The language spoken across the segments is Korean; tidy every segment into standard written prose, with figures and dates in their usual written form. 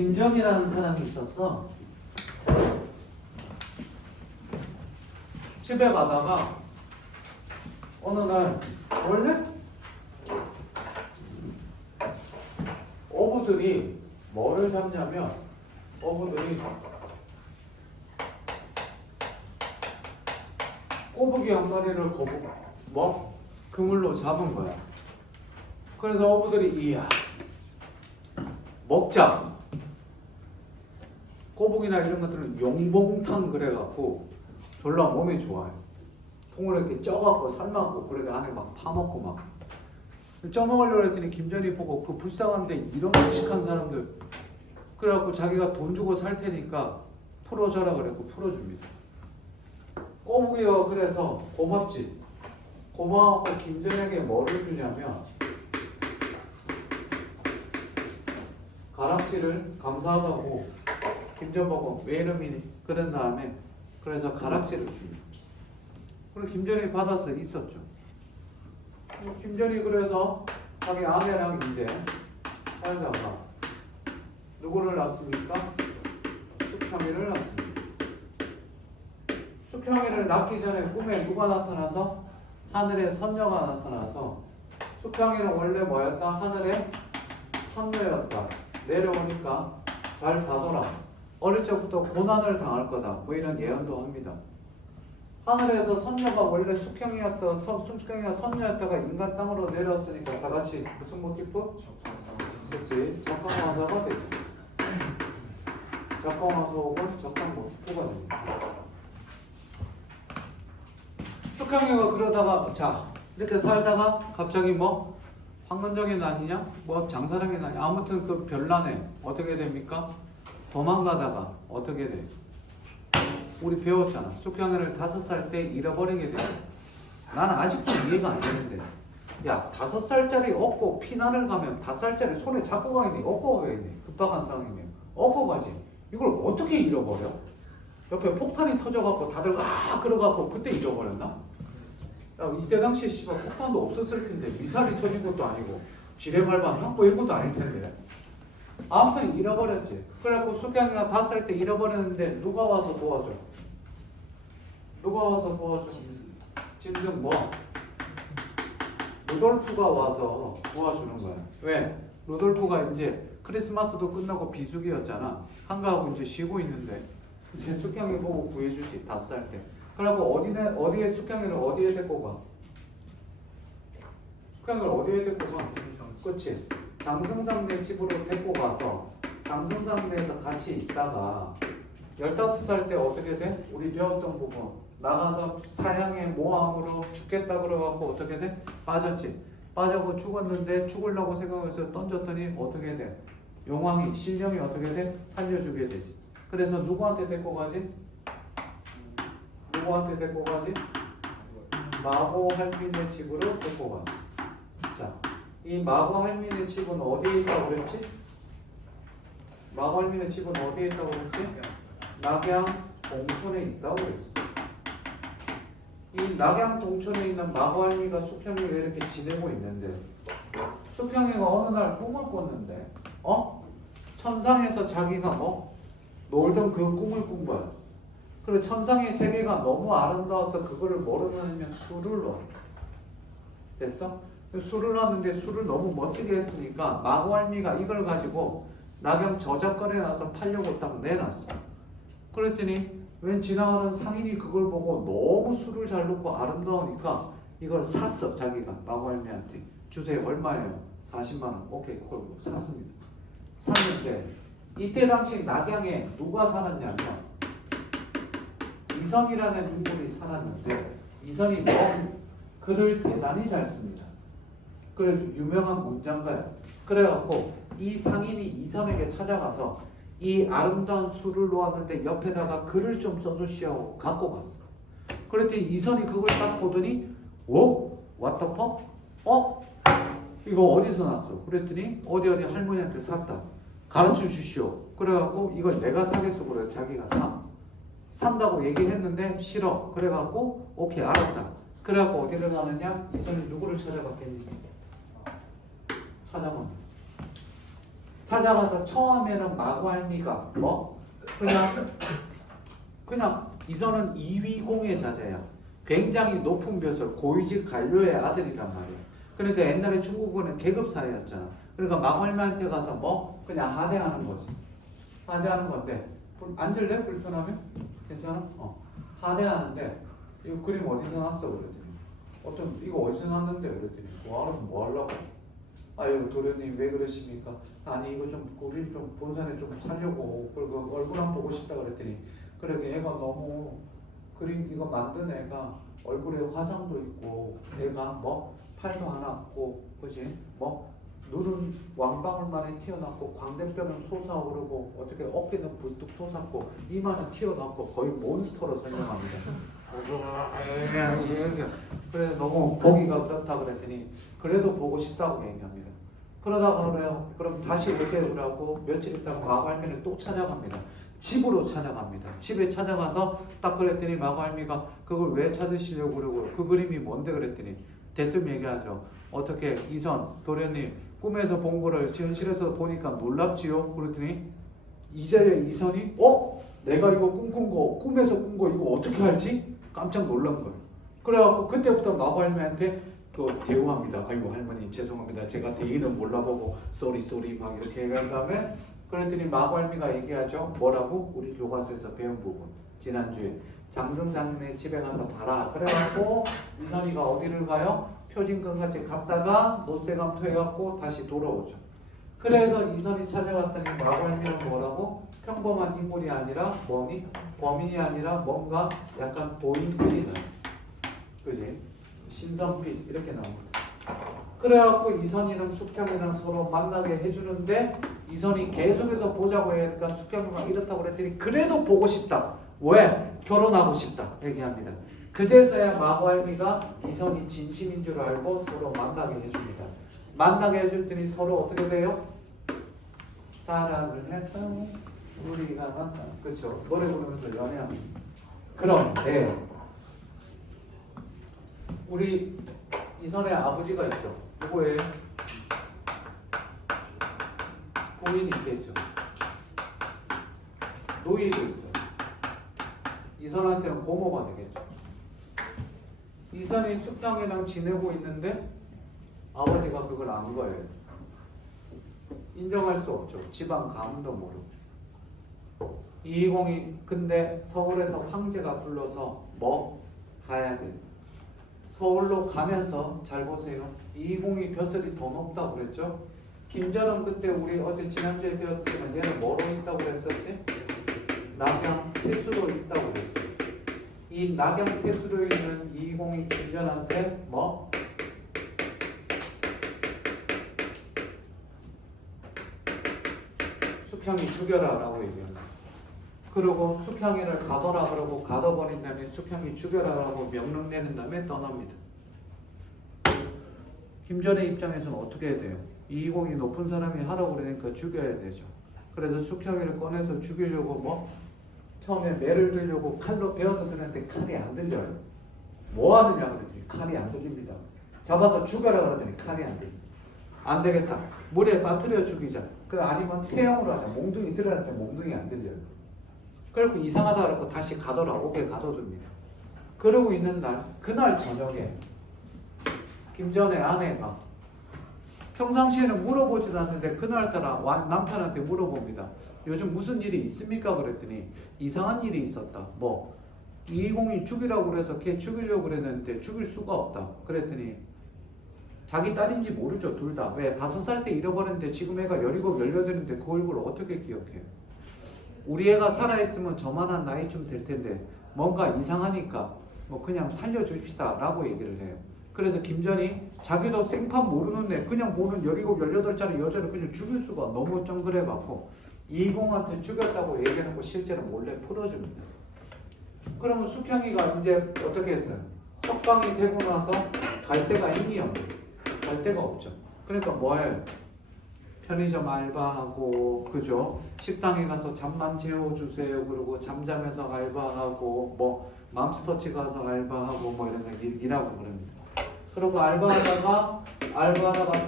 김정이라는 사람이 있었어. 집에 가다가 어느 날 원래 어부들이 뭐를 잡냐면 어부들이 꼬부기 한 마리를 그물로 잡은 거야. 그래서 어부들이 이야 먹자. 꼬북이나 이런 것들은 용봉탕 그래갖고 졸라 몸이 좋아요. 통을 이렇게 쪄갖고 삶아갖고 그래도 안에 막 파먹고 막 쪄먹으려고 했더니 김전이 보고 그 불쌍한데 이런 무식한 사람들 그래갖고 자기가 돈 주고 살 테니까 풀어줘라 그래갖고 풀어줍니다. 꼬북이가 그래서 고맙지. 고마워갖고 김전에게 뭐를 주냐면 가락지를 감사하다고 김전 보고 왜 이름이니? 그런 다음에 그래서 가락지를 줍니다. 그리고 김전이 받아서 있었죠. 김전이 그래서 자기 아내랑 이제 살다가 누구를 낳습니까? 숙형이를 낳습니다. 숙형이를 낳기 전에 꿈에 누가 나타나서 하늘에 선녀가 나타나서 숙형이는 원래 뭐였다? 하늘에 선녀였다. 내려오니까 잘 봐둬라. 어릴 적부터 고난을 당할 거다. 뭐 이런 예언도 합니다. 하늘에서 선녀가 원래 숙형이가 선녀였다가 인간 땅으로 내려왔으니까 다 같이 무슨 모티프? 그렇지. 적강화사가 되지. 적강화사 혹은 적강 모티프가 됩니다. 숙형이가 그러다가 자 이렇게 살다가 갑자기 뭐 황건적이 나뉘냐? 뭐 장사랑이 나뉘냐? 아무튼 그 별난에 어떻게 됩니까? 도망가다가 어떻게 돼? 우리 배웠잖아. 숙형이를 5살 때 잃어버리게 돼. 나는 아직도 이해가 안 되는데 야 5살짜리 얻고 피난을 가면 5살짜리 손에 잡고 가겠니? 얻고 가겠니? 급박한 상황이면 얻고 가지. 이걸 어떻게 잃어버려? 옆에 폭탄이 터져갖고 다들 그러갖고 그때 잃어버렸나? 야, 이때 당시에 씨발 폭탄도 없었을 텐데 미사일이 터진 것도 아니고 지뢰 밟았나? 뭐 이런 것도 아닐 텐데 아무튼 잃어버렸지. 그래갖고 숙형이가 5살 때 잃어버렸는데 누가 와서 도와줘? 누가 와서 도와줘? 짐승 뭐? 루돌프가 와서 도와주는 거야. 왜? 루돌프가 이제 크리스마스도 끝나고 비수기였잖아. 한가하고 이제 쉬고 있는데 이제 숙형이 보고 구해주지. 5살 때. 그래갖고 어디에 숙형이를 어디에 데리고 가? 숙형이를 어디에 데리고 가? 그치? 장승상네 집으로 데리고 가서 장승상네에서 같이 있다가 15살 때 어떻게 돼? 우리 배웠던 부분 나가서 사양의 모함으로 죽겠다 그래갖고 어떻게 돼? 빠졌지. 빠져고 죽었는데 죽으려고 생각해서 던졌더니 어떻게 돼? 용왕이 신령이 어떻게 돼? 살려주게 되지. 그래서 누구한테 데리고 가지? 누구한테 데리고 가지? 마고 할미네 집으로 데리고 가지. 자, 이 마고 할미네 집은 어디에 있다고 그랬지? 마고 할미네 집은 어디에 있다고 그랬지? 낙양 동촌에 있다고 그랬어. 이 낙양 동촌에 있는 마고 할미가 숙형이 왜 이렇게 지내고 있는데 숙형이가 어느 날 꿈을 꿨는데 천상에서 자기가 놀던 그 꿈을 꾼 거야. 그리고 천상의 세계가 너무 아름다워서 그거를 뭐로 넣으면 술을 넣어. 됐어? 술을 놨는데 술을 너무 멋지게 했으니까 마고할미가 이걸 가지고 낙양 저작거리에 나서 팔려고 딱 내놨어. 그랬더니 웬 지나가는 상인이 그걸 보고 너무 술을 잘 놓고 아름다우니까 이걸 샀어. 자기가 마고할미한테 주세요. 얼마예요? 40만 원. 오케이 콜 샀습니다. 샀는데 이때 당시 낙양에 누가 살았냐면 이선이라는 인물이 살았는데 이선이 글을 대단히 잘 씁니다. 그래서 유명한 문장가야. 그래갖고 이 상인이 이선에게 찾아가서 이 아름다운 술을 놓았는데 옆에다가 글을 좀 써주시오 갖고 갔어. 그랬더니 이선이 그걸 딱 보더니 왓더퍼? 이거 어디서 났어? 그랬더니 어디 할머니한테 샀다. 가르쳐 주시오. 그래갖고 이걸 내가 사겠어. 그래서 자기가 산다고 얘기했는데 싫어. 그래갖고 오케이 알았다. 그래갖고 어디를 가느냐? 이선이 누구를 찾아갔겠니? 찾아본 찾아가서 처음에는 마구 할미가 뭐 그냥 이선은 이위공의 자제야. 굉장히 높은 벼슬 고위직 관료의 아들이란 말이야. 그러니까 옛날에 중국은 계급 사회였잖아. 그러니까 마구 할미한테 가서 뭐 그냥 하대하는 거지. 하대하는 건데 앉을래? 불편하면? 괜찮아? 하대하는데 이 그림 어디서 났어? 그랬더니 이거 어디서 났는데? 그랬더니 뭐 하려고? 아유 도련님 왜 그러십니까? 아니 이거 좀 그림 좀 본산에 좀 살려고 그리고 얼굴 한번 보고 싶다 그랬더니 그러게 애가 너무 그림 이거 만든 애가 얼굴에 화장도 있고 애가 뭐 팔도 하나 없고 그지? 뭐 눈은 왕방울만에 튀어나왔고 광대뼈는 솟아오르고 어떻게 어깨는 불뚝 솟았고 이마는 튀어나왔고 거의 몬스터로 설명합니다. 그래 너무 보기가 그렇다 그랬더니 그래도 보고 싶다고 얘기합니다. 그러다가 그래요. 그럼 다시 오세요 그러고 며칠 있다가 마구할미를 또 찾아갑니다. 집으로 찾아갑니다. 집에 찾아가서 딱 그랬더니 마구할미가 그걸 왜 찾으시려고 그러고 그 그림이 뭔데 그랬더니 대뜸 얘기하죠. 어떻게 이선 도련님 꿈에서 본 거를 현실에서 보니까 놀랍지요? 그랬더니 이 자리에 이선이 내가 이거 꿈꾼 거 꿈에서 꾼 거 이거 어떻게 알지? 깜짝 놀란 거예요. 그래갖고 그때부터 마구할미한테 대우합니다. 아이고 할머님 죄송합니다. 제가 대의는 몰라보고 쏘리 막 이렇게 얘기한 다음에 그랬더니 마구할미가 얘기하죠. 뭐라고? 우리 교과서에서 배운 부분 지난주에 장승상네 집에 가서 봐라. 그래갖고 이선이가 어디를 가요? 표진강같이 갔다가 노쇠감토 해갖고 다시 돌아오죠. 그래서 이선이 찾아갔더니 마구할미는 뭐라고? 평범한 인물이 아니라 뭐니? 범인이 아니라 뭔가 약간 도인들이다. 그지? 신선빛 이렇게 나옵니다. 그래갖고 이선이랑 숙향이랑 서로 만나게 해주는데 이선이 계속해서 보자고 하니까 숙향이가 이렇다고 그랬더니 그래도 보고 싶다. 왜? 결혼하고 싶다 얘기합니다. 그제서야 마구할미가 이선이 진심인 줄 알고 서로 만나게 해줍니다. 만나게 해줄 니 서로 어떻게 돼요? 사랑을 했다 우리가 만나 그렇죠? 노래 부르면서 연애합니다. 그런데 우리 이선의 아버지가 있죠. 누구예요? 부인이 있겠죠. 노이도 있어요. 이선한테는 고모가 되겠죠. 이선이 숙장이랑 지내고 있는데 아버지가 그걸 안 거예요. 인정할 수 없죠. 지방 가문도 모르고. 이희공이 근데 서울에서 황제가 불러서 뭐 가야 돼. 서울로 가면서 잘 보세요. 이희공이 벼슬이 더 높다고 그랬죠. 김전은 그때 우리 어제 지난주에 배웠지만 얘는 뭐로 있다고 그랬었지? 낙양 태수로 있다고 그랬어요. 이 낙양 태수로 있는 이희공이 김전한테 뭐? 숙향이 죽여라 라고 얘기합니다. 그리고 숙향이를 가둬라 그러고 가둬버린 다음에 숙향이 죽여라 라고 명령 내는 다음에 떠납니다. 김전의 입장에서는 어떻게 해야 돼요? 이희공이 높은 사람이 하라고 그러니까 죽여야 되죠. 그래서 숙향이를 꺼내서 죽이려고 뭐 처음에 매를 들려고 칼로 베어서 드는데 칼이 안 들려요. 뭐 하느냐 그랬더니 칼이 안 들립니다. 잡아서 죽여라 그러더니 칼이 안 들려. 안 되겠다. 물에 빠뜨려 죽이자. 그래 아니면 태형으로 하자. 몽둥이 들어놨는데 몽둥이 안 들려요. 그리고 이상하다 그러고 다시 가둬라. 옥에 가둬둡니다. 그러고 있는 날 그날 저녁에 김전의 아내가 평상시에는 물어보지도 않는데 그날따라 남편한테 물어봅니다. 요즘 무슨 일이 있습니까? 그랬더니 이상한 일이 있었다. 뭐 이희공이 죽이라고 그래서 걔 죽이려고 그랬는데 죽일 수가 없다. 그랬더니 자기 딸인지 모르죠. 둘 다. 왜? 5살 때 잃어버렸는데 지금 애가 17, 18인데 그 얼굴을 어떻게 기억해요? 우리 애가 살아있으면 저만한 나이쯤 될 텐데 뭔가 이상하니까 뭐 그냥 살려줍시다 라고 얘기를 해요. 그래서 김전이 자기도 생판 모르는 애 그냥 보는 17, 18짜리 여자를 그냥 죽일 수가 너무 쩡그레갖고 이희공한테 죽였다고 얘기하는 거 실제로 몰래 풀어줍니다. 그러면 숙향이가 이제 어떻게 했어요? 석방이 되고 나서 갈 데가 있니 없니? 갈 데가 없죠. 그러니까 뭐예요? 편의점 알바하고 그죠? 식당에 가서 잠만 재워주세요. 그리고 잠자면서 알바하고 뭐 맘스터치 가서 알바하고 뭐 이런 거 일하고 그럽니다. 그리고 알바하다가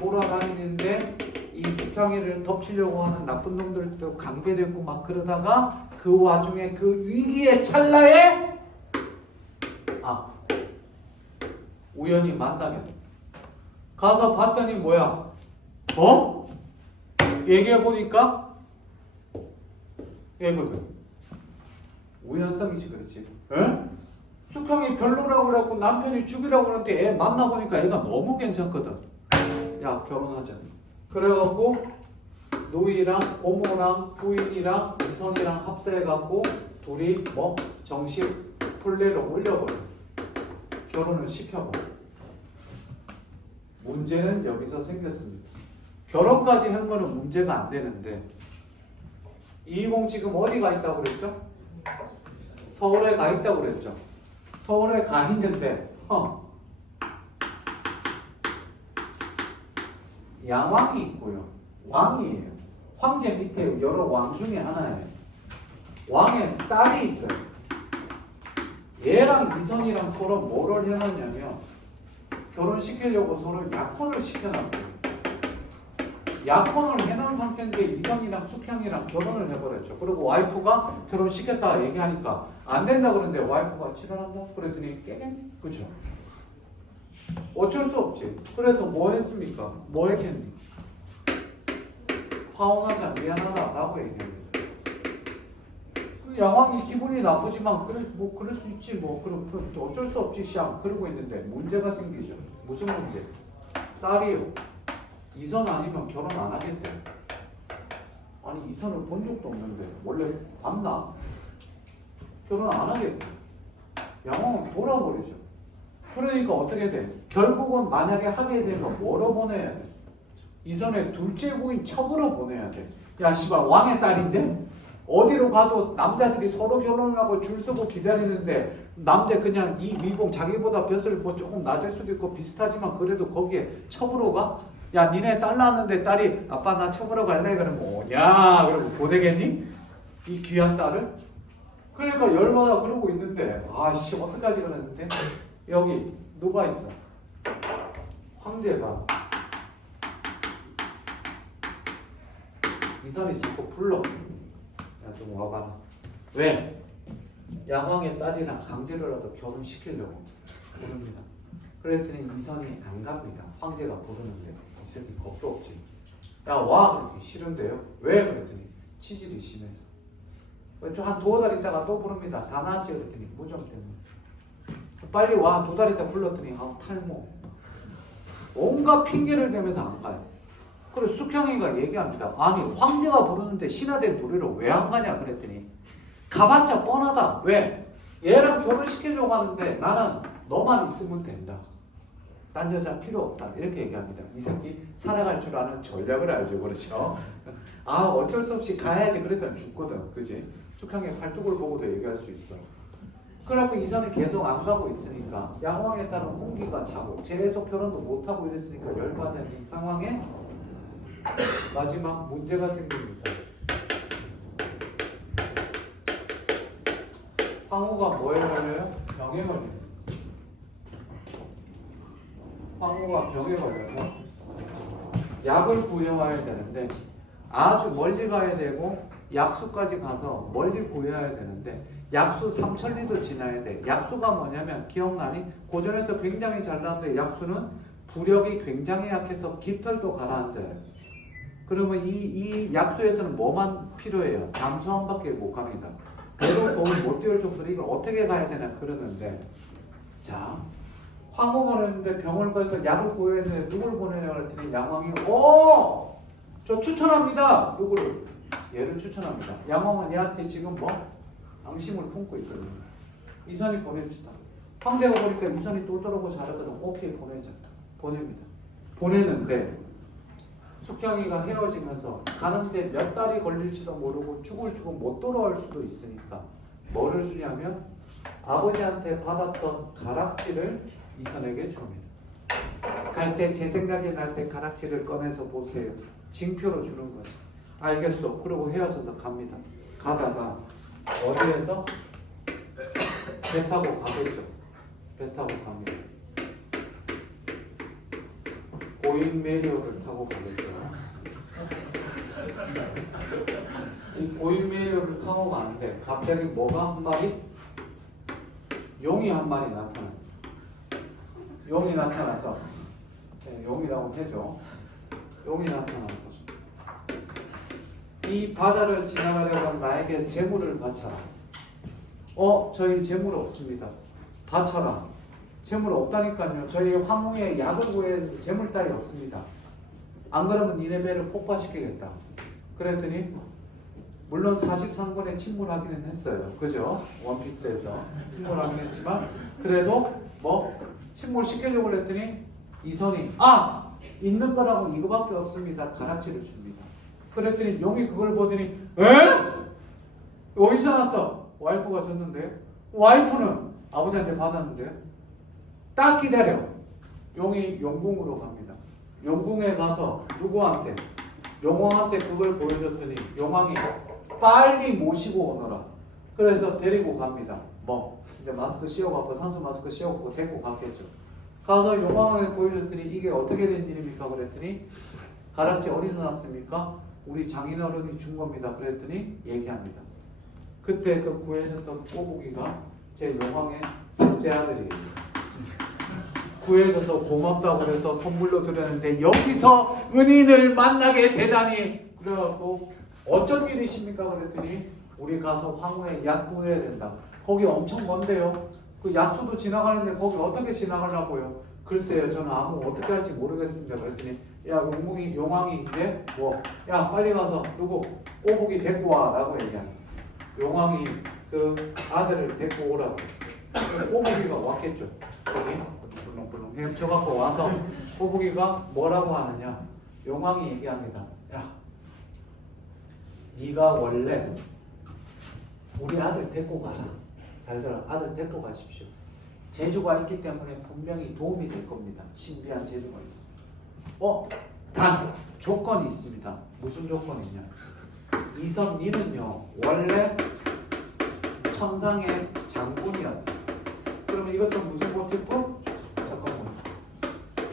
돌아다니는데 이 숙향이를 덮치려고 하는 나쁜 놈들도 강배됐고 막 그러다가 그 와중에 그 위기의 찰나에 우연히 만나게 돼. 가서 봤더니 뭐야? 얘기해보니까 얘거든. 우연성이지 그렇지. 에? 숙형이 별로라고 그래갖고 남편이 죽이라고 그러는데 애 만나보니까 애가 너무 괜찮거든. 야 결혼하자. 그래갖고 누이랑 고모랑 부인이랑 이선이랑 합세해갖고 둘이 뭐 정식 혼례를 올려버려. 결혼을 시켜버려. 문제는 여기서 생겼습니다. 결혼까지 한 거는 문제가 안 되는데 이공 지금 어디 가 있다고 그랬죠? 서울에 가 있다고 그랬죠? 서울에 가 있는데 양왕이 있고요. 왕이에요. 황제 밑에 여러 왕 중에 하나예요. 왕의 딸이 있어요. 얘랑 이선이랑 서로 뭐를 해놨냐면 결혼시키려고 서로 약혼을 시켜놨어요. 약혼을 해놓은 상태인데 이선이랑 숙향이랑 결혼을 해버렸죠. 그리고 와이프가 결혼시켰다 얘기하니까 안 된다 그러는데 와이프가 출연한다? 그랬더니 깨겠네? 그죠? 어쩔 수 없지. 그래서 뭐 했습니까? 뭐 했겠니? 파혼하자 미안하다 라고 얘기합니다. 양왕이 기분이 나쁘지만 그래 뭐 그럴 수 있지 뭐 그럼 어쩔 수 없지 샹 그러고 있는데 문제가 생기죠. 무슨 문제? 딸이요. 이선 아니면 결혼 안 하겠대. 아니 이선을 본 적도 없는데 원래 봤나? 결혼 안 하겠대. 양왕은 돌아버리죠. 그러니까 어떻게 돼? 결국은 만약에 하게 되면 뭐로 보내야 돼? 이선의 둘째 부인 첩으로 보내야 돼. 야 씨발 왕의 딸인데? 어디로 가도 남자들이 서로 결혼하고 줄 서고 기다리는데 남자 그냥 이 위공 자기보다 벼슬 뭐 조금 낮을 수도 있고 비슷하지만 그래도 거기에 첩으로 가? 야 니네 딸 낳았는데 딸이 아빠 나 첩으로 갈래? 그러면 뭐냐? 그러고 보내겠니? 이 귀한 딸을? 그러니까 열받아 그러고 있는데 아씨 어떡하지 그랬는데 여기 누가 있어? 황제가 이선이 자꾸 불러. 야 좀 와봐라. 왜? 양왕의 딸이랑 강제로라도 결혼시키려고 부릅니다. 그랬더니 이선이 안 갑니다. 황제가 부르는데 이 새끼 겁도 없지. 야 와! 그랬더니 싫은데요? 왜? 그랬더니 치질이 심해서. 한 두어 달 있다가 또 부릅니다. 다 나았지? 그랬더니 무좀 때문에. 빨리 와. 2달 있다 불렀더니 탈모. 온갖 핑계를 대면서 안 가요. 그래 숙형이가 얘기합니다. 아니 황제가 부르는데 신화된 노래를 왜 안 가냐 그랬더니 가봤자 뻔하다. 왜? 얘랑 결혼시키려고 하는데 나는 너만 있으면 된다. 딴 여자 필요 없다. 이렇게 얘기합니다. 이 새끼 살아갈 줄 아는 전략을 알죠. 그렇죠? 어쩔 수 없이 가야지. 그랬더니 죽거든. 그지? 숙형의 팔뚝을 보고도 얘기할 수 있어. 그래갖고 이선이 계속 안 가고 있으니까 양왕에 따른 홍기가 차고 계속 결혼도 못하고 이랬으니까 열받는 이 상황에 마지막 문제가 생깁니다. 황후가 뭐에 걸려요? 병에 걸려요. 황후가 병에 걸려서 약을 구해와야 되는데 아주 멀리 가야 되고 약수까지 가서 멀리 구해야 되는데 약수 3천리도 지나야 돼. 약수가 뭐냐면 기억나니? 고전에서 굉장히 잘 나오는데 약수는 부력이 굉장히 약해서 깃털도 가라앉아요. 그러면 이 약수에서는 뭐만 필요해요? 잠수함밖에 못 갑니다. 배로 거의 못 뛰을 정도로 이걸 어떻게 가야 되나 그러는데 자 황후가 그랬는데 병을 걸어서 약을 구해야 되는데 누굴 보내냐고 그랬더니 양왕이 저 추천합니다. 누구를? 얘를 추천합니다. 양왕은 얘한테 지금 뭐? 앙심을 품고 있거든요. 이선이 보냅시다. 황제가 보니까 이선이 똘똘하고 잘하거든. 오케이 보내자. 보냅니다. 보내는데 숙경이가 헤어지면서 가는데 몇 달이 걸릴지도 모르고 죽을 못 돌아올 수도 있으니까 뭐를 주냐면 아버지한테 받았던 가락지를 이선에게 줍니다. 갈 때 제 생각이 날 때 가락지를 꺼내서 보세요. 징표로 주는 거지. 알겠어. 그리고 헤어져서 갑니다. 가다가 어디에서 배 타고 가겠죠. 배 타고 갑니다. 고인매료를 타고 가겠죠. 이 보일미를 타고 가는데 갑자기 뭐가 한 마리? 용이 한 마리 나타나요. 용이 나타나서 용이라고 해줘. 용이 나타나서 이 바다를 지나가려면 나에게 재물을 바쳐라. 저희 재물 없습니다. 바쳐라. 재물 없다니까요. 저희 황후에 약을 구해서 재물 따위 없습니다. 안 그러면 니네 배를 폭파시키겠다. 그랬더니 물론 43권에 침몰하기는 했어요. 그죠? 원피스에서 침몰하기는 했지만 그래도 뭐 침몰시키려고 그랬더니 이선이 있는 거라고 이거밖에 없습니다. 가락지를 줍니다. 그랬더니 용이 그걸 보더니 에? 어디서 났어? 와이프가 줬는데 와이프는 아버지한테 받았는데 딱 기다려. 용이 용궁으로 갑니다. 용궁에 가서 누구한테? 용왕한테 그걸 보여줬더니 용왕이 빨리 모시고 오너라. 그래서 데리고 갑니다. 이제 마스크 씌워갖고 산소 마스크 씌워갖고 데리고 갔겠죠. 가서 용왕한테 보여줬더니 이게 어떻게 된 일입니까? 그랬더니 가락지 어디서 났습니까? 우리 장인어른이 준 겁니다. 그랬더니 얘기합니다. 그때 그 구해줬던 꼬부기가 제 용왕의 셋째 아들이에요. 구해줘서 고맙다고 그래서 선물로 드렸는데 여기서 은인을 만나게 되다니. 그래갖고 어쩐 일이십니까? 그랬더니 우리 가서 황후에 약 구해야 된다. 거기 엄청 먼데요. 그 약수도 지나가는데 거기 어떻게 지나가려고요? 글쎄요, 저는 어떻게 할지 모르겠습니다. 그랬더니 용왕이 이제 야 빨리 가서 누구 꼬부기 데리고 와라고 얘기합니다. 용왕이 그 아들을 데리고 오라고. 꼬부기가 왔겠죠. 거기 불렁불렁 헤엄쳐갖고 와서 꼬부기가 뭐라고 하느냐? 용왕이 얘기합니다. 야, 네가 원래 우리 아들 데리고 가라. 잘 들어, 아들 데리고 가십시오. 재주가 있기 때문에 분명히 도움이 될 겁니다. 신비한 재주가 있어서. 단 조건이 있습니다. 무슨 조건이냐? 이선미는요 원래 천상의 장군이었다. 그러면 이것도 무슨 모티프? 잠깐만.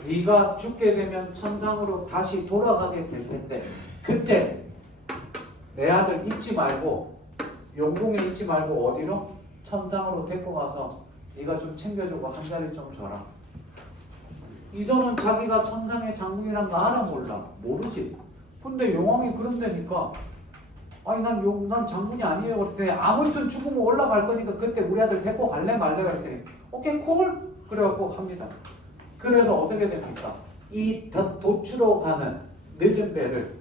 네가 죽게 되면 천상으로 다시 돌아가게 될 텐데 그때 내 아들 잊지 말고 용궁에 잊지 말고 어디로? 천상으로 데리고 가서 네가 좀 챙겨주고 한 자리 좀 줘라. 이전은 자기가 천상의 장군이란 거 알아 몰라? 모르지. 근데 용왕이 그런다니까 아니 난 장군이 아니에요. 그랬더니 아무튼 죽으면 올라갈 거니까 그때 우리 아들 데리고 갈래 말래 그랬더니 오케이 콜 그래갖고 합니다. 그래서 어떻게 됩니까? 이 도추로 가는 늦은 배를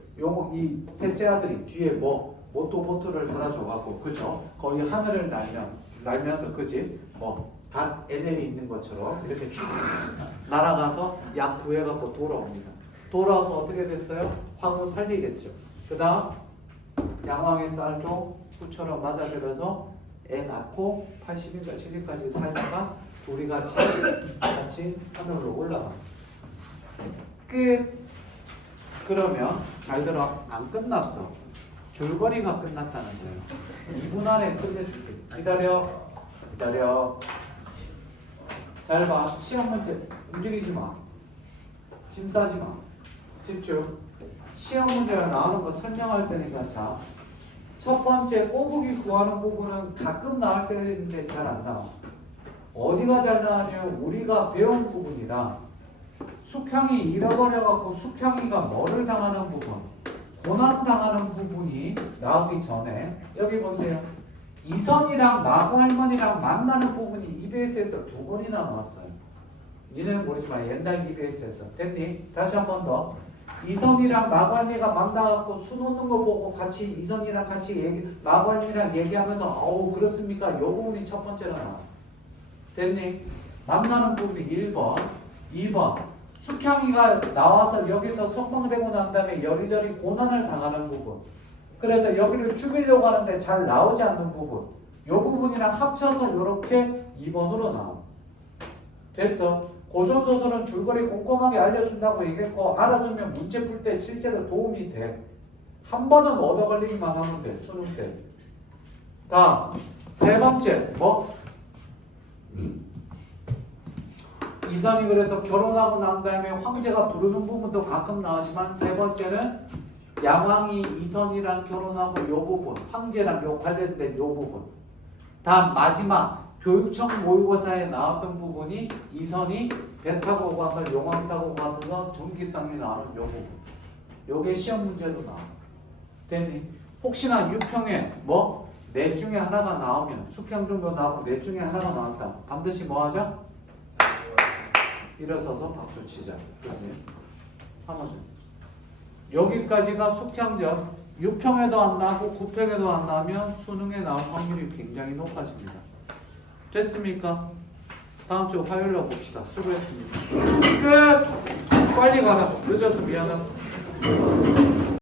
이 셋째 아들이 뒤에 모토보트를 달아줘갖고 그죠? 거의 하늘을 날면서 그지? 갓 에덴이 있는 것처럼 이렇게 쭉 날아가서 약 구해갖고 돌아옵니다. 돌아와서 어떻게 됐어요? 황후 살리겠죠. 그 다음 양왕의 딸도 후처럼 맞아들여서 애 낳고 80인가 70까지 살다가 둘이 같이 하늘로 올라갑니다. 끝. 그러면 잘 들어, 안 끝났어. 줄거리가 끝났다는 거예요. 2분 안에 끝내줄게. 기다려. 잘 봐. 시험 문제 움직이지 마. 짐 싸지 마. 집중. 시험 문제가 나오는 거 설명할 테니까 자. 첫 번째 꼬부기 구하는 부분은 가끔 나올 때인데 잘 안 나와. 어디가 잘 나왔냐면 우리가 배운 부분이라 숙향이 잃어버려갖고 숙향이가 뭐를 당하는 부분, 고난당하는 부분이 나오기 전에 여기 보세요. 이선이랑 마구 할머니랑 만나는 부분이 EBS에서 2번이나 나왔어요. 니네는 모르지만 옛날 EBS에서 됐니? 다시 한 번 더. 이선이랑 마구 할머니가 만나갖고 수 놓는 거 보고 같이 이선이랑 같이 마구 할머니랑 얘기하면서 어우 그렇습니까? 요 부분이 첫 번째로 나와. 됐니? 만나는 부분이 1번, 2번. 숙향이가 나와서 여기서 석방되고 난 다음에 여리저리 고난을 당하는 부분. 그래서 여기를 죽이려고 하는데 잘 나오지 않는 부분. 이 부분이랑 합쳐서 이렇게 2번으로 나와. 됐어. 고전소설은 줄거리 꼼꼼하게 알려준다고 얘기했고 알아두면 문제 풀 때 실제로 도움이 돼. 한 번은 얻어 걸리기만 하면 돼. 수능 때. 다음 세 번째 이선이 그래서 결혼하고 난 다음에 황제가 부르는 부분도 가끔 나오지만 세 번째는 야광이 이선이랑 결혼하고 요 부분, 황제랑 요 관련된 요 부분. 다음 마지막 교육청 모의고사에 나왔던 부분이 이선이 배 타고 가서 용왕 타고 가서 전기쌍이 나오는 요 부분. 요게 시험 문제로 나와. 됐니? 혹시나 유평에 뭐 넷 중에 하나가 나오면 수평 정도 나오고 넷 중에 하나가 나왔다. 반드시 뭐 하자? 일어서서 박수 치자. 그렇지? 하면 돼. 여기까지가 수평전. 6평에도 안 나오고 9평에도 안 나오면 수능에 나올 확률이 굉장히 높아집니다. 됐습니까? 다음 주 화요일로 봅시다. 수고했습니다. 끝! 빨리 가라. 늦어서 미안하다.